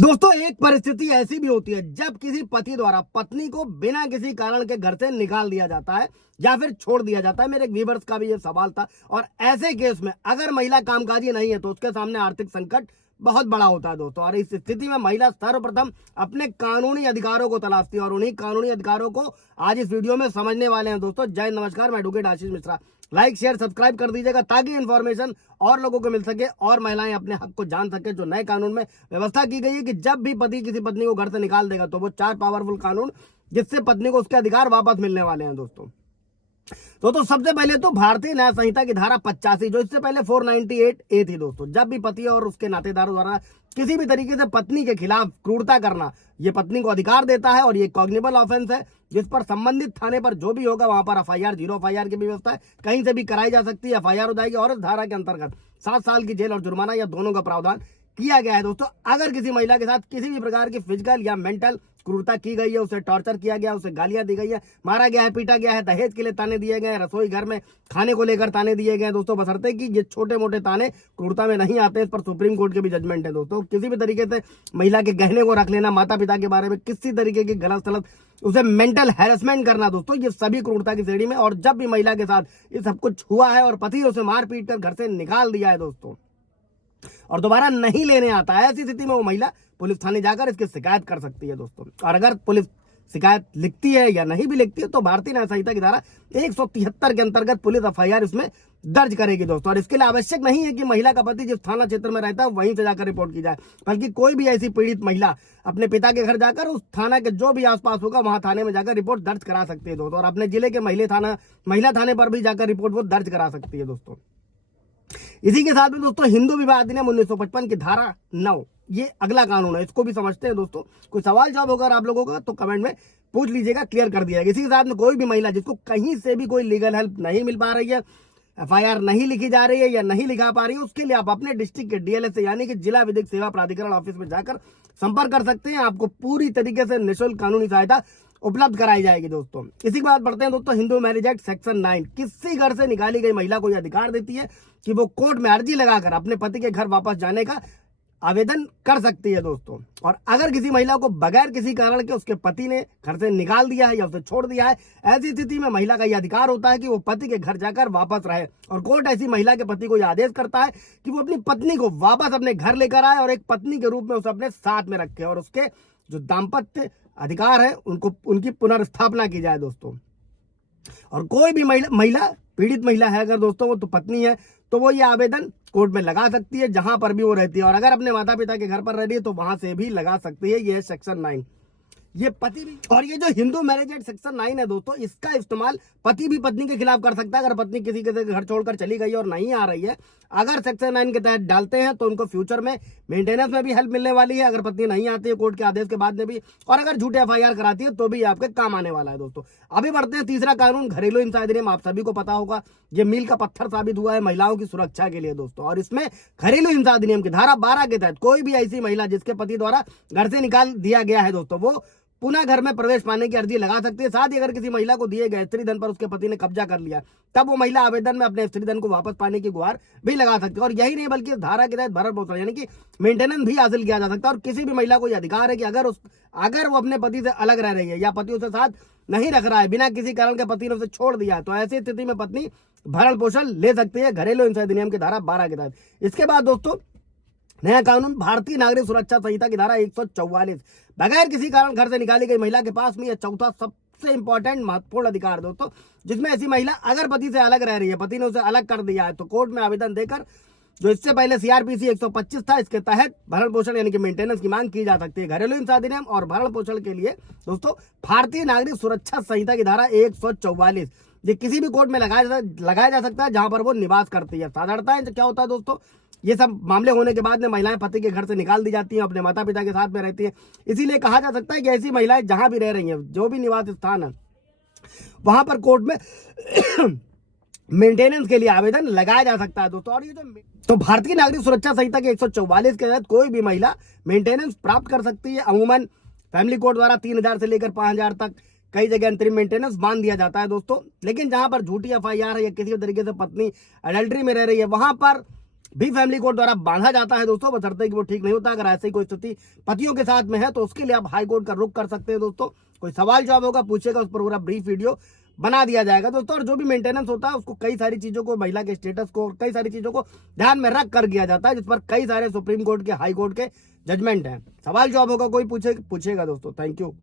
दोस्तों, एक परिस्थिति ऐसी भी होती है जब किसी पति द्वारा पत्नी को बिना किसी कारण के घर से निकाल दिया जाता है या फिर छोड़ दिया जाता है। मेरे एक व्यूअर्स का भी ये सवाल था। और ऐसे केस में अगर महिला कामकाजी नहीं है तो उसके सामने आर्थिक संकट बहुत बड़ा होता है दोस्तों। और इस स्थिति में महिला सर्वप्रथम अपने कानूनी अधिकारों को तलाशती है और उन्हीं कानूनी अधिकारों को आज इस वीडियो में समझने वाले हैं। दोस्तों, जय नमस्कार, मैं advocate Ashish Mishra. Like share subscribe कर दीजिएगा ताकि इन्फॉर्मेशन और लोगों को मिल सके और महिलाएं अपने हक को जान सके। जो नए कानून में व्यवस्था की गई है कि जब भी पति किसी पत्नी को घर से निकाल देगा तो वो 4 पावरफुल कानून जिससे पत्नी को उसके अधिकार वापस मिलने वाले हैं। दोस्तों, तो सबसे पहले तो भारतीय न्याय संहिता की धारा 85, जो इससे पहले 498A थी। दोस्तों, जब भी पति और उसके नातेदारों द्वारा किसी भी तरीके से पत्नी के खिलाफ क्रूरता करना, ये पत्नी को अधिकार देता है और ये कॉग्निबल ऑफेंस है, जिस पर संबंधित थाने पर जो भी होगा वहां पर एफआईआर, जीरो एफआईआर की भी व्यवस्था है, कहीं से भी कराई जा सकती है, एफआईआर हो जाएगी। और इस धारा के अंतर्गत 7 साल की जेल और जुर्माना या दोनों का प्रावधान किया गया है। दोस्तों, अगर किसी महिला के साथ किसी भी प्रकार की फिजिकल या मेंटल क्रूरता की गई है, उसे टॉर्चर किया गया, उसे गालियां दी गई है, मारा गया है, पीटा गया है, दहेज के लिए ताने दिए गए, रसोई घर में खाने को लेकर ताने दिए गए, दोस्तों, बशर्ते कि ये छोटे मोटे ताने क्रूरता में नहीं आते। इस पर सुप्रीम कोर्ट के भी जजमेंट है। दोस्तों, किसी भी तरीके से महिला के गहने को रख लेना, माता पिता के बारे में किसी तरीके की गलत सलत उसे मेंटल हैरेसमेंट करना, दोस्तों, ये सभी क्रूरता की श्रेणी में। और जब भी महिला के साथ ये सब कुछ हुआ है और पति उसे मार पीट कर घर से निकाल दिया है दोस्तों, और दोबारा नहीं लेने आता है, ऐसी स्थिति में वो महिला पुलिस थाने जाकर इसकी शिकायत कर सकती है। दोस्तों, और अगर पुलिस शिकायत लिखती है या नहीं भी लिखती है तो भारतीय न्याय संहिता की धारा 173 के अंतर्गत पुलिस एफआईआर इसमें दर्ज करेगी। दोस्तों, और इसके लिए आवश्यक नहीं है कि महिला का पति जिस थाना क्षेत्र में रहता है वहीं से जाकर रिपोर्ट की जाए, बल्कि कोई भी ऐसी पीड़ित महिला अपने पिता के घर जाकर उस थाना के जो भी आसपास होगा वहां थाने में जाकर रिपोर्ट दर्ज करा सकती है। दोस्तों, और अपने जिले के महिला थाने पर भी जाकर रिपोर्ट वो दर्ज करा सकती है। दोस्तों, इसी के साथ में दोस्तों हिंदू विवाह अधिनियम 1955 की धारा 9, ये अगला कानून है, इसको भी समझते हैं। दोस्तों, कोई सवाल जवाब होगा आप लोगों का तो कमेंट में पूछ लीजिएगा, क्लियर कर दिया जाएगा। इसी के साथ में कोई भी महिला जिसको कहीं से भी कोई लीगल हेल्प नहीं मिल पा रही है, एफआईआर नहीं लिखी जा रही है या नहीं लिखा पा रही है, उसके लिए आप अपने डिस्ट्रिक्ट के डीएलएस से यानी कि जिला विधिक सेवा प्राधिकरण ऑफिस में जाकर संपर्क कर सकते हैं। आपको पूरी तरीके से निःशुल्क कानूनी सहायता उपलब्ध कराई जाएगी। दोस्तों, इसी के बाद बढ़ते हैं दोस्तों हिंदू मैरिज एक्ट सेक्शन 9, किसी घर से निकाली गई महिला को यह अधिकार देती है कि वो कोर्ट में अर्जी लगाकर अपने पति के घर वापस जाने का आवेदन कर सकती है। दोस्तों, और अगर किसी महिला को बगैर किसी कारण के उसके पति ने घर से निकाल दिया है या उसे छोड़ दिया है, ऐसी स्थिति में महिला का यह अधिकार होता है कि वो पति के घर जाकर वापस रहे। और कोर्ट ऐसी महिला के पति को यह आदेश करता है कि वो अपनी पत्नी को वापस अपने घर लेकर आए और एक पत्नी के रूप में उसे अपने साथ में रखे और उसके जो दाम्पत्य अधिकार है उनकी पुनर्स्थापना की जाए। दोस्तों, और कोई भी महिला पीड़ित महिला है अगर दोस्तों वो तो पत्नी है तो वो ये आवेदन कोर्ट में लगा सकती है जहां पर भी वो रहती है। और अगर अपने माता पिता के घर पर रह रही है तो वहां से भी लगा सकती है। ये है सेक्शन 9, ये पति भी। और ये जो हिंदू मैरिज एक्ट सेक्शन 9 है दोस्तों, इसका इस्तेमाल पति भी पत्नी के खिलाफ कर सकता है अगर पत्नी किसी के घर छोड़कर चली गई और नहीं आ रही है। अगर सेक्शन 9 के तहत डालते हैं तो उनको फ्यूचर में मेंटेनेंस में भी हेल्प मिलने वाली है, अगर पत्नी नहीं आती है कोर्ट के आदेश के बाद में भी, और अगर झूठे एफआईआर कराती है तो भी आपके काम आने वाला है। दोस्तों, अभी बढ़ते हैं तीसरा कानून, घरेलू हिंसा अधिनियम। आप सभी को पता होगा ये मील का पत्थर साबित हुआ है महिलाओं की सुरक्षा के लिए। दोस्तों, और इसमें घरेलू हिंसा अधिनियम की धारा 12 के तहत कोई भी ऐसी महिला जिसके पति द्वारा घर से निकाल दिया गया है दोस्तों, वो पुनः घर में प्रवेश पाने की अर्जी लगा सकती है। साथ ही अगर किसी महिला को दिए गए स्त्री धन पर उसके पति ने कब्जा कर लिया तब वो महिला आवेदन में अपने स्त्री धन को वापस पाने की गुहार भी लगा सकती है। और यही नहीं बल्कि धारा के तहत भरण पोषण यानी कि मेंटेनेंस भी हासिल किया जा सकता है। और किसी भी महिला को यह अधिकार है कि अगर वो अपने पति से अलग रह रही है या पति उसे साथ नहीं रख रहा है, बिना किसी कारण के पति ने उसे छोड़ दिया है, तो ऐसी स्थिति में पत्नी भरण पोषण ले सकती है घरेलू हिंसा अधिनियम की धारा 12 के तहत। इसके बाद दोस्तों नया कानून, भारतीय नागरिक सुरक्षा संहिता की धारा 144, बगैर किसी कारण घर से निकाली गई महिला के पास में यह चौथा सबसे इंपॉर्टेंट महत्वपूर्ण अधिकार दोस्तों, जिसमें ऐसी महिला अगर पति से अलग रह रही है, पति ने उसे अलग कर दिया है, तो कोर्ट में आवेदन देकर, जो इससे पहले सीआरपीसी 125 था, इसके तहत भरण पोषण यानी कि मेंटेनेंस की मांग की जा सकती है। घरेलू हिंसा अधिनियम और भरण पोषण के लिए दोस्तों भारतीय नागरिक सुरक्षा संहिता की धारा 144 ये किसी भी कोर्ट में लगाया जा सकता है जहां पर वो निवास करती है। साधारणतः क्या होता है दोस्तों, ये सब मामले होने के बाद में महिलाएं पति के घर से निकाल दी जाती हैं, अपने माता पिता के साथ में रहती हैं। इसीलिए कहा जा सकता है कि ऐसी महिलाएं जहां भी रह रही हैं, जो भी निवास स्थान है, वहां पर कोर्ट में मेंटेनेंस के लिए आवेदन लगाया जा सकता है दोस्तों। और ये जो तो भारतीय नागरिक सुरक्षा संहिता के 144 के तहत कोई भी महिला मेंटेनेंस प्राप्त कर सकती है। अमूमन फैमिली कोर्ट द्वारा 3000 से लेकर 5000 तक कई जगह अंतरिम मेंटेनेंस बांध दिया जाता है दोस्तों। लेकिन जहां पर झूठी एफआईआर है या किसी भी तरीके से पत्नी अडल्ट्री में रह रही है, वहां पर भी फैमिली कोर्ट द्वारा बांधा जाता है दोस्तों, बशर्ते कि वो ठीक नहीं होता। अगर ऐसी कोई स्थिति पतियों के साथ में है तो उसके लिए आप हाई कोर्ट का रुख कर सकते हैं दोस्तों। कोई सवाल जवाब होगा पूछेगा, उस पर पूरा ब्रीफ वीडियो बना दिया जाएगा दोस्तों। और जो भी मेंटेनेंस होता है उसको कई सारी चीजों को, महिला के स्टेटस को और कई सारी चीजों को ध्यान में रख कर किया जाता है, जिस पर कई सारे सुप्रीम कोर्ट के, हाई कोर्ट के जजमेंट हैं। सवाल जवाब होगा कोई पूछेगा दोस्तों। Thank you.